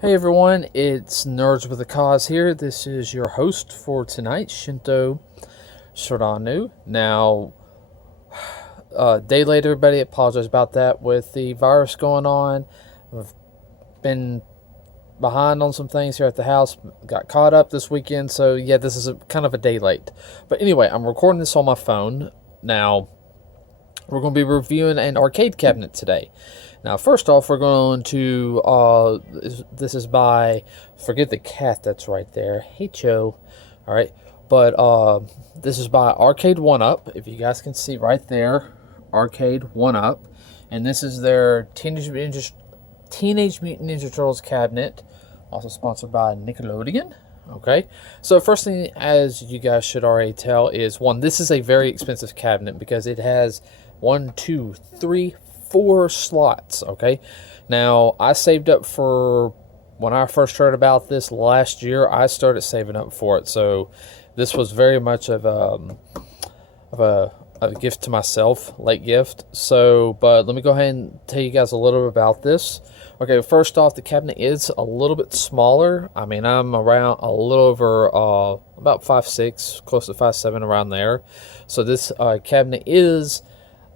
Hey everyone, it's Nerdswithacause here. This is your host for tonight, Shinto Sordanu. Now, day late, everybody. Apologize about that with the virus going on. I've been behind on some things here at the house. Got caught up this weekend, so yeah, this is kind of a day late. But anyway, I'm recording this on my phone now. We're going to be reviewing an arcade cabinet today. Now, first off, we're going to, this is by, forget the cat that's right there. Hey, Joe. All right. But this is by Arcade 1-Up. If you guys can see right there, Arcade 1-Up. And this is their Teenage Mutant Ninja Turtles cabinet. Also sponsored by Nickelodeon. Okay, so first thing, as you guys should already tell, is one, this is a very expensive cabinet because it has 1, 2, 3, 4 slots. Okay, now I saved up for, when I first heard about this last year, I started saving up for it. So this was very much of a gift to myself, late gift. So, but let me go ahead and tell you guys a little bit about this. Okay, first off, the cabinet is a little bit smaller. I mean, I'm around a little over about 5'6", close to 5'7", around there. So this cabinet is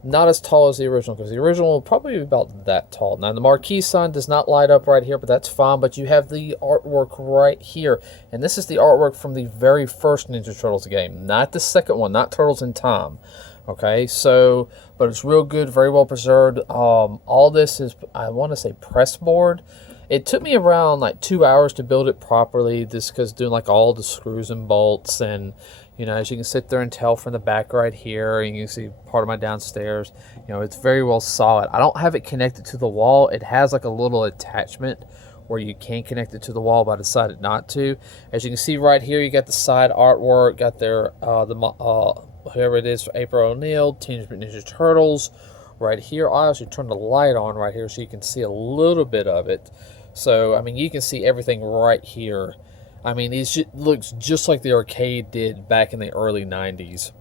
not as tall as the original, because the original will probably be about that tall. Now, the marquee sign does not light up right here, but that's fine. But you have the artwork right here. And this is the artwork from the very first Ninja Turtles game, not the second one, not Turtles in Time. Okay, so, but it's real good, very well preserved. All this is, I want to say, press board. It took me around like 2 hours to build it properly, just because doing like all the screws and bolts, and you know, as you can sit there and tell from the back right here, and you can see part of my downstairs, you know, it's very well solid. I don't have it connected to the wall. It has like a little attachment where you can connect it to the wall, but I decided not to. As you can see right here, you got the side artwork, got their whoever it is, for April O'Neil, Teenage Mutant Ninja Turtles, right here. I actually turned the light on right here so you can see a little bit of it. So, I mean, you can see everything right here. I mean, it looks just like the arcade did back in the early 90s.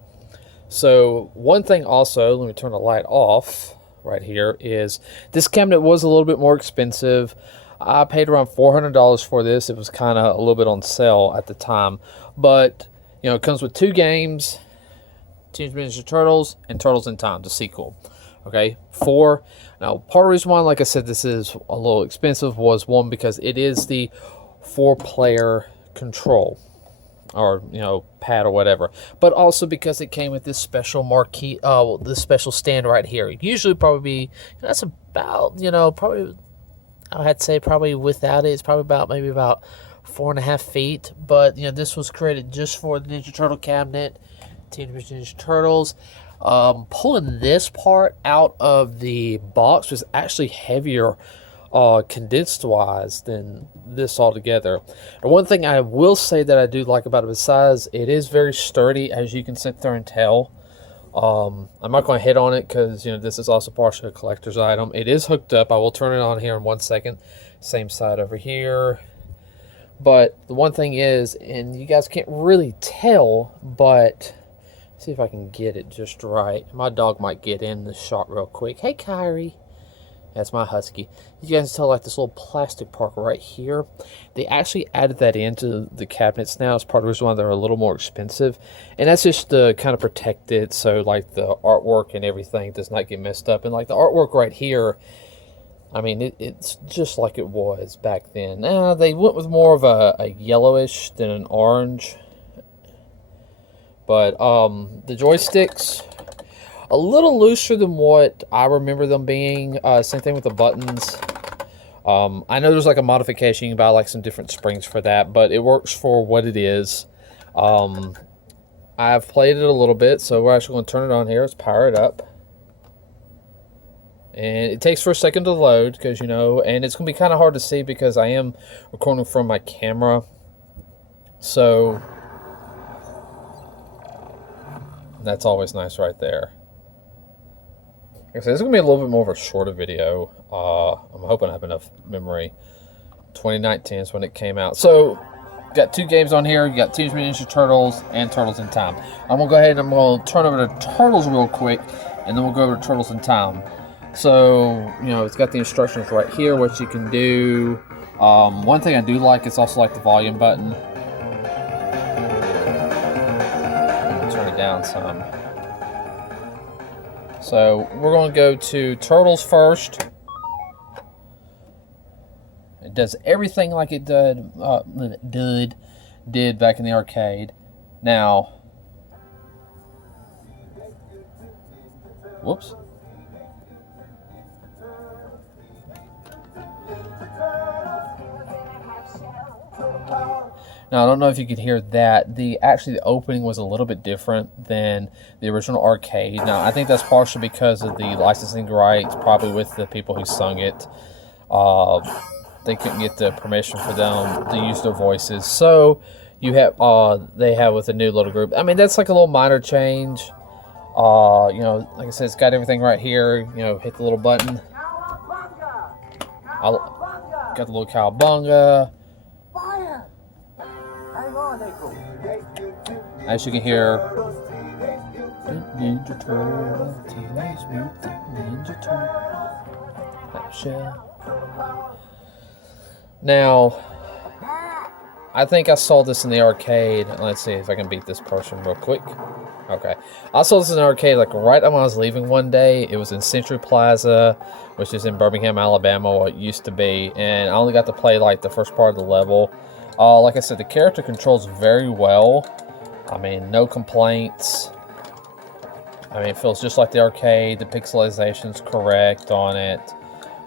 So, one thing also, let me turn the light off right here, is this cabinet was a little bit more expensive. I paid around $400 for this. It was kind of a little bit on sale at the time. But, you know, it comes with 2 games, Teenage Mutant Ninja Turtles and Turtles in Time, the sequel. Okay, 4. Now, part of the reason why, like I said, this is a little expensive was, one, because it is the 4-player control, or, you know, pad or whatever, but also because it came with this special marquee, this special stand right here. Usually probably, that's about, you know, probably, I had to say probably without it, it's probably about, maybe about 4.5 feet, but, you know, this was created just for the Ninja Turtle cabinet, Teenage Mutant Ninja Turtles. Pulling this part out of the box was actually heavier, condensed wise, than this altogether. And one thing I will say that I do like about it, besides it is very sturdy, as you can sit there and tell. I'm not going to hit on it because, you know, this is also partially a collector's item. It is hooked up. I will turn it on here in 1 second. Same side over here. But the one thing is, and you guys can't really tell, but see if I can get it just right. My dog might get in the shot real quick. Hey, Kyrie. That's my husky. You guys can tell, like, this little plastic part right here. They actually added that into the cabinets now as part of the reason why they're a little more expensive. And that's just to kind of protect it so, like, the artwork and everything does not get messed up. And, like, the artwork right here, I mean, it's just like it was back then. Now, they went with more of a yellowish than an orange. But the joysticks, a little looser than what I remember them being. Same thing with the buttons. I know there's like a modification. You can buy like some different springs for that, but it works for what it is. I've played it a little bit, so we're actually going to turn it on here. Let's power it up. And it takes for a second to load because, you know, and it's going to be kind of hard to see because I am recording from my camera. So that's always nice right there. Like I said, this is going to be a little bit more of a shorter video. I'm hoping I have enough memory. 2019 is when it came out. So, got 2 games on here. You got Teenage Mutant Ninja Turtles and Turtles in Time. I'm going to go ahead and I'm going to turn over to Turtles real quick, and then we'll go over to Turtles in Time. So, you know, it's got the instructions right here, what you can do. One thing I do like is also like the volume button. Turn it down some. So we're going to go to Turtles first. It does everything like it did back in the arcade. Now, whoops. Now, I don't know if you could hear that. Actually, the opening was a little bit different than the original arcade. Now, I think that's partially because of the licensing rights, probably with the people who sung it. They couldn't get the permission for them to use their voices. So, you have they have with a new little group. I mean, that's like a little minor change. You know, like I said, it's got everything right here. You know, hit the little button. Got the little cowabunga. As you can hear, Ninja Turtle, Teenage Mutant Ninja Turtle, Shell. Now, I think I saw this in the arcade. Let's see if I can beat this person real quick. Okay. I saw this in the arcade like right when I was leaving one day. It was in Century Plaza, which is in Birmingham, Alabama, or it used to be. And I only got to play like the first part of the level. Like I said, the character controls very well. I mean, no complaints. I mean, it feels just like the arcade. The pixelization's correct on it.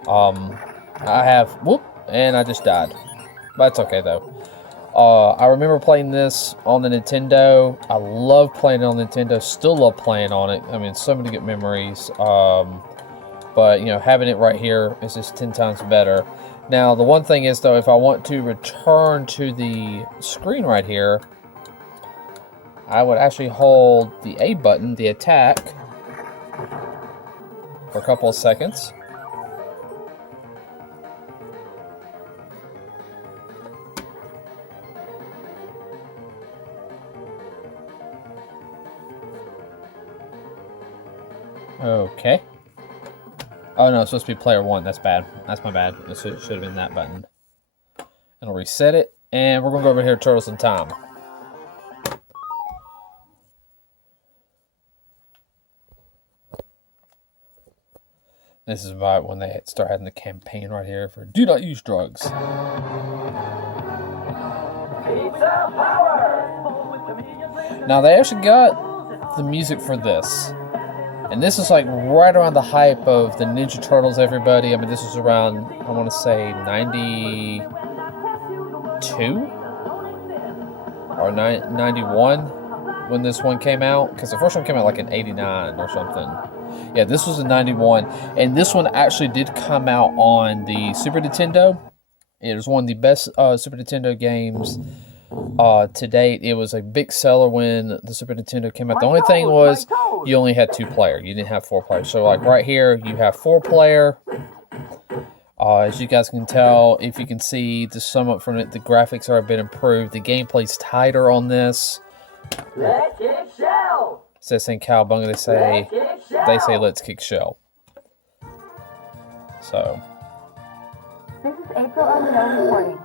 I have... Whoop! And I just died. But it's okay, though. I remember playing this on the Nintendo. I love playing it on Nintendo. Still love playing on it. I mean, so many good memories. But, you know, having it right here is just 10 times better. Now, the one thing is, though, if I want to return to the screen right here, I would actually hold the A button, the attack, for a couple of seconds. Okay. Oh no, it's supposed to be player 1. That's bad. That's my bad. It should have been that button. It'll reset it. And we're going to go over here to Turtles in Time. This is about when they start having the campaign right here for do not use drugs. Pizza power! Now they actually got the music for this. And this is like right around the hype of the Ninja Turtles, everybody. I mean, this was around, I want to say, 92? Or 91 when this one came out. Because the first one came out like in 89 or something. Yeah, this was in 91. And this one actually did come out on the Super Nintendo. It was one of the best Super Nintendo games to date. It was a big seller when the Super Nintendo came out. The only thing was you only had 2 player. You didn't have 4 players. So like right here, you have 4 player. As you guys can tell, if you can see the sum up from it, the graphics are a bit improved. The gameplay's tighter on this. Let's kick shell. It says in Cowabunga, they say let's kick shell. So this is April O'Neil reporting.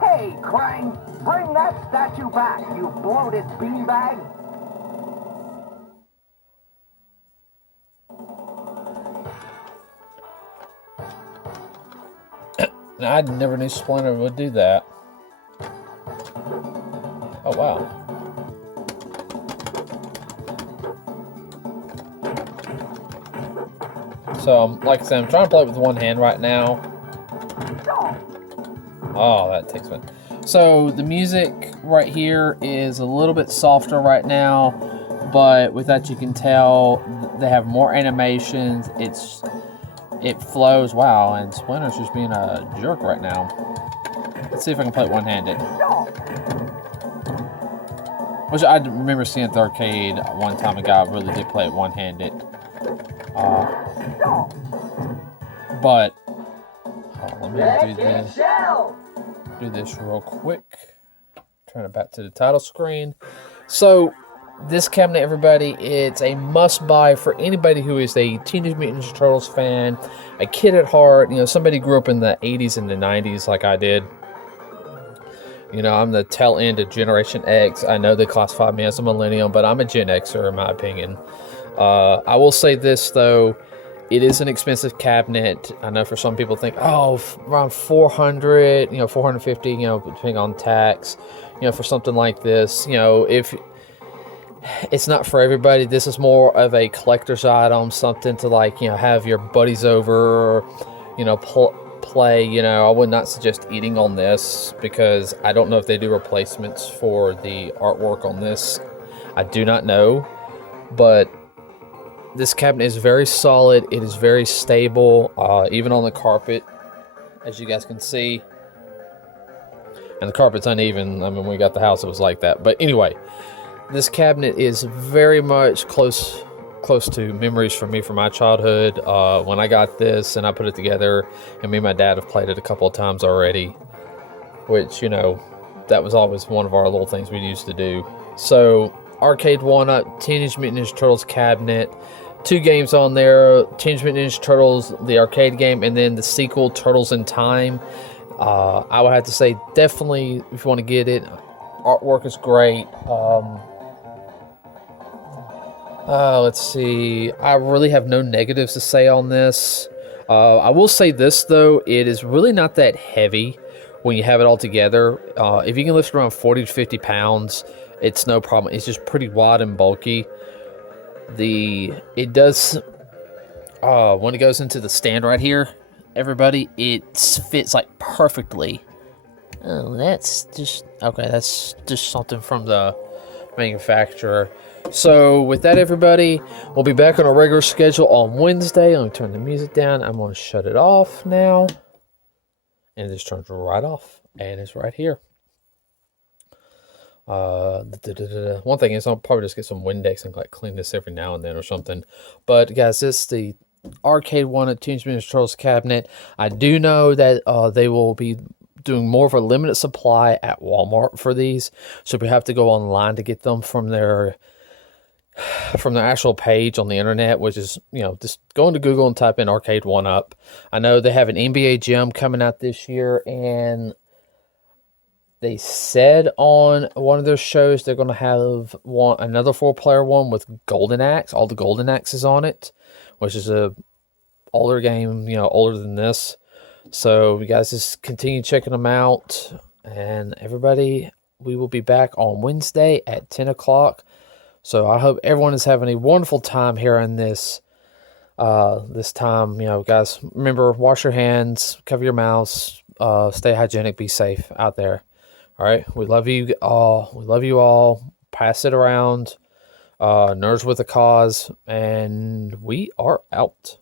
Hey, Krang! Bring that statue back, you bloated beanbag! I never knew Splinter would do that. Oh, wow. So, like I said, I'm trying to play it with one hand right now. Oh, that takes one. So, the music right here is a little bit softer right now, but with that you can tell they have more animations. It flows. Wow, and Splinter's just being a jerk right now. Let's see if I can play it one-handed. Which I remember seeing at the arcade one time a guy really did play it one-handed. But let me do this real quick. Turn it back to the title screen. So this cabinet, everybody, it's a must-buy for anybody who is a Teenage Mutant Ninja Turtles fan, a kid at heart. You know, somebody grew up in the 80s and the 90s like I did. You know, I'm the tail end of Generation X. I know they classify me as a millennial, but I'm a Gen Xer in my opinion. I will say this, though. It is an expensive cabinet. I know for some people think, oh, around 400, 450, depending on tax, for something like this. If it's not for everybody, this is more of a collector's item, something to have your buddies over, or, play. I would not suggest eating on this because I don't know if they do replacements for the artwork on this. I do not know, but this cabinet is very solid. It is very stable, even on the carpet, as you guys can see. And the carpet's uneven. I mean, when we got the house, it was like that. But anyway, this cabinet is very much close to memories for me from my childhood. When I got this and I put it together, and me and my dad have played it a couple of times already, which, that was always one of our little things we used to do. So, Arcade 1-Up, Teenage Mutant Ninja Turtles cabinet. 2 games on there, Teenage Mutant Ninja Turtles, the arcade game, and then the sequel, Turtles in Time. I would have to say, definitely, if you want to get it, artwork is great. Let's see. I really have no negatives to say on this. I will say this, though. It is really not that heavy when you have it all together. If you can lift around 40 to 50 pounds, it's no problem. It's just pretty wide and bulky. It does, when it goes into the stand right here, everybody, it fits perfectly. Oh, that's just something from the manufacturer. So with that, everybody, we'll be back on a regular schedule on Wednesday. Let me turn the music down. I'm going to shut it off now. And it just turns right off. And it's right here. One thing is I'll probably just get some Windex and clean this every now and then or something. But guys, this is the Arcade 1-Up Teenage Mutant Ninja Turtles cabinet. I do know that they will be doing more of a limited supply at Walmart for these, so we have to go online to get them from their actual page on the internet, which is, just go into Google and type in Arcade 1-Up. I know they have an NBA Jam coming out this year, and they said on one of their shows they're going to have another 4-player one with Golden Axe, all the Golden Axes on it, which is a older game, older than this. So you guys just continue checking them out. And everybody, we will be back on Wednesday at 10 o'clock. So I hope everyone is having a wonderful time here in this time. Guys, remember, wash your hands, cover your mouths, stay hygienic, be safe out there. All right, we love you all. We love you all. Pass it around. Nerds with a Cause, and we are out.